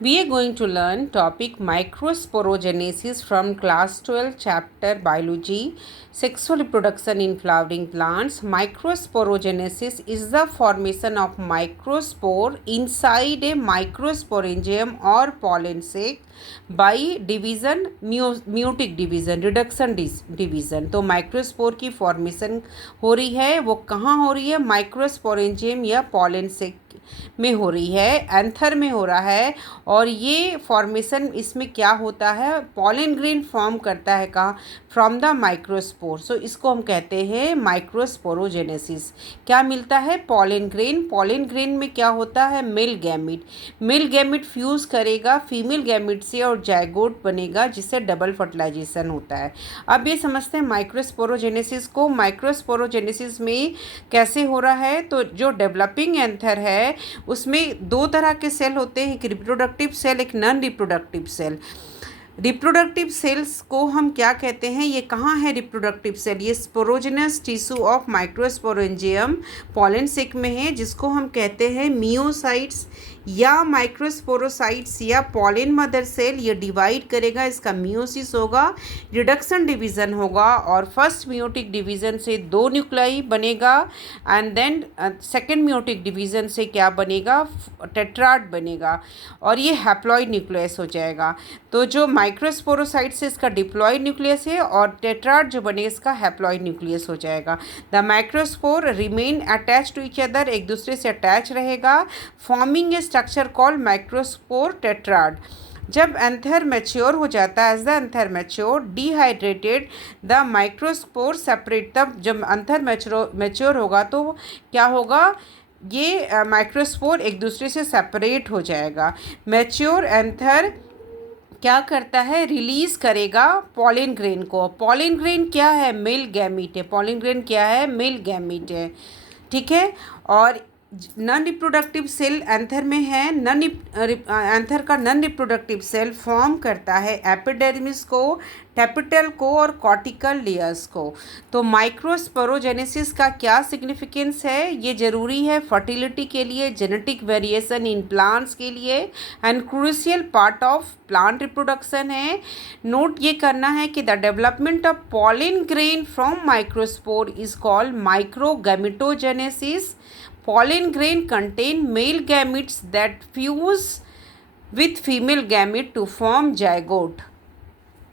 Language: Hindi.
We are going to learn topic microsporogenesis from class 12 chapter biology, sexual reproduction in flowering plants. Microsporogenesis is the formation of microspore inside a microsporangium or pollen sac by division, meiotic division, reduction division. तो माइक्रोस्पोर की फॉर्मेशन हो रही है, वो कहाँ हो रही है? माइक्रोस्पोरेंजियम या पॉलन सेक में हो रही है, एंथर में हो रहा है। और ये फॉर्मेशन इसमें क्या होता है? पॉलन ग्रेन फॉर्म करता है कहाँ? From the microspore. सो इसको हम कहते हैं माइक्रोस्पोरोजेनेसिस। क्या मिलता है? Pollen grain. पॉलन ग्रेन में क्या होता है? Male gamete. Male gamete fuse करेगा फीमेल गैमिट से और जाइगोट बनेगा, जिससे डबल फर्टिलाइजेशन होता है। अब ये समझते हैं माइक्रोस्पोरोजेनेसिस को। माइक्रोस्पोरोजेनेसिस में कैसे हो रहा है? तो जो डेवलपिंग एंथर है उसमें दो तरह के सेल होते हैं, एक रिप्रोडक्टिव सेल, एक non reproductive cell. Reproductive cells को हम क्या कहते हैं? ये कहाँ है रिप्रोडक्टिव सेल? ये sporogenous tissue of microsporangium pollen sac में है, जिसको हम कहते हैं मियोसाइट्स या माइक्रोस्पोरोसाइट्स या पॉलन मदर सेल। ये डिवाइड करेगा, इसका मियोसिस होगा, रिडक्शन डिवीज़न होगा, और फर्स्ट मियोटिक डिवीज़न से दो न्यूक्लाई बनेगा, and then second meiotic division से क्या बनेगा? टेट्राड बनेगा, और ये हैप्लॉइड न्यूक्लियस हो जाएगा। तो जो माइक्रोस्पोरोसाइट से इसका डिप्लॉइड न्यूक्लियस है, और टेट्राड जो बने इसका हैप्लॉइड न्यूक्लियस हो जाएगा। The microspore remain attach to each other, एक दूसरे से अटैच रहेगा, forming a structure called microspore tetrad. जब एंथर मैच्योर हो जाता है, as the anther mature dehydrated the microspore separate. तब जब एंथर मैच्योर होगा तो क्या होगा? ये माइक्रोस्पोर एक दूसरे से सेपरेट हो जाएगा। मैच्योर एंथर क्या करता है? रिलीज करेगा पॉलन ग्रेन को। पॉलन ग्रेन क्या है? मेल गैमीट है। पॉलन ग्रेन क्या है? मेल गैमीट है। ठीक है। और नॉन रिप्रोडक्टिव सेल एंथर में है। एंथर का नॉन रिप्रोडक्टिव सेल फॉर्म करता है एपिडर्मिस को, टैपिटल को और कॉर्टिकल लेयर्स को। तो माइक्रोस्पोरोजेनेसिस का क्या सिग्निफिकेंस है? ये ज़रूरी है फर्टिलिटी के लिए, जेनेटिक वेरिएशन इन प्लांट्स के लिए, and crucial part of plant reproduction है। नोट ये करना है कि the development of pollen grain from microspore is called microgametogenesis. Pollen grain contain male gametes that fuse with female gamete to form zygote.